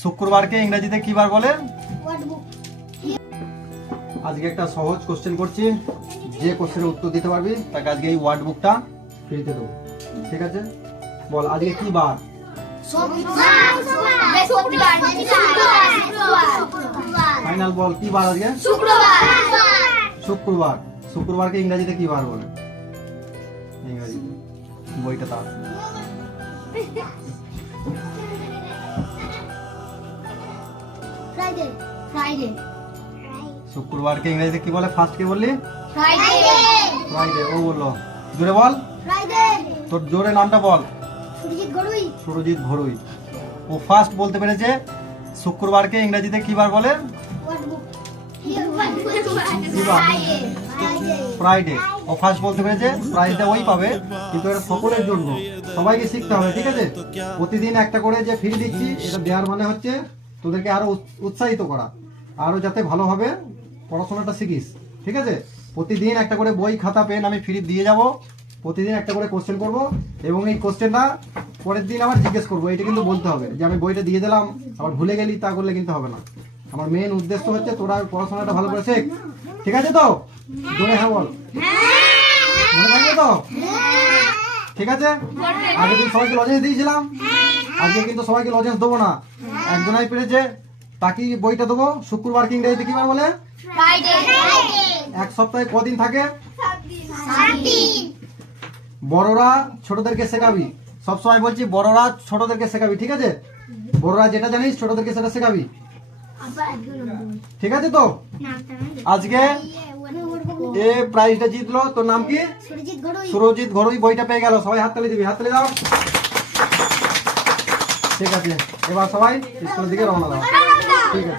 শুক্রবারকে ইংরেজিতে কি বার বলে? আজকে একটা সহজ কোশ্চেন করছি, যে কোশ্চেনের উত্তর দিতে পারবি তাকে আজকে এই ওয়ার্ড বুকটা ফ্রিতে দেবো, ঠিক আছে? বল আজকে কি বার? ফাইনাল বল, কি বার আজকে? শুক্রবার। শুক্রবারকে ইংরেজিতে কি বার বলে? ইংরেজিতে বইটা তার শুক্রবারকে ইংরেজিতে কি বলে? ফার্স্ট কে বললি? ফ্রাইডে। ও বললো, জোরে বল, তোর জোরে নামটা বল। সুরজিৎ ঘরুই। ও ফার্স্ট বলতে পেরেছে শুক্রবারকে ইংরেজিতে কি বার বলে? ফ্রাইডে। ও ফার্স্ট বলতে পেরেছে, প্রাইজটা ওই পাবে, কিন্তু এটা সকলের জন্য, সবাইকে শিখতে হবে, ঠিক আছে? প্রতিদিন একটা করে যে ফ্রি দিচ্ছি, এটা দেওয়ার মানে হচ্ছে তোদেরকে আরো উৎসাহিত করা, আরো যাতে ভালোভাবে পড়াশোনাটা শিখিস, ঠিক আছে? প্রতিদিন একটা করে বই খাতা পেন আমি ফ্রি দিয়ে যাব, প্রতিদিন একটা করে কোশ্চেন করব, এবং এই কোশ্চেনটা পরের দিন আবার জিজ্ঞেস করবো। এটা কিন্তু বলতে হবে যে আমি বইটা দিয়ে দিলাম আবার ভুলে গেলি, তা করলে কিন্তু হবে না। আমার মেন উদ্দেশ্য হচ্ছে তোরা পড়াশোনাটা ভালো করে শেখ, ঠিক আছে তো? জোরে হ্যাঁ বল, মনে থাকবে তো? ঠিক আছে। আগে দিন সবাইকে লজেন্স দিয়েছিলাম, আজকে কিন্তু সবাইকে লজেন্স দেবো না, একজনাই পেরেছে তাকে বইটা দেবো। শুক্রবার কি ইংরেজিতে কি বার বলে? এক সপ্তাহে কদিন থাকে? বড়রা ছোটদেরকে শেখাবি, সবসময় বলছি বড়রা ছোটদেরকে শেখাবি, ঠিক আছে? বড়রা যেটা জানিস ছোটদেরকে সেটা শেখাবি, ঠিক আছে তো? আজকে এ প্রাইজটা জিতলো, তোর নাম কি? সুরজিৎ ঘরুই। বইটা পেয়ে গেল, সবাই হাততালি দিবি, হাততালি দাও। ঠিক আছে, এবার সবাই স্কুলের দিকে রওনা দাও, ঠিক আছে?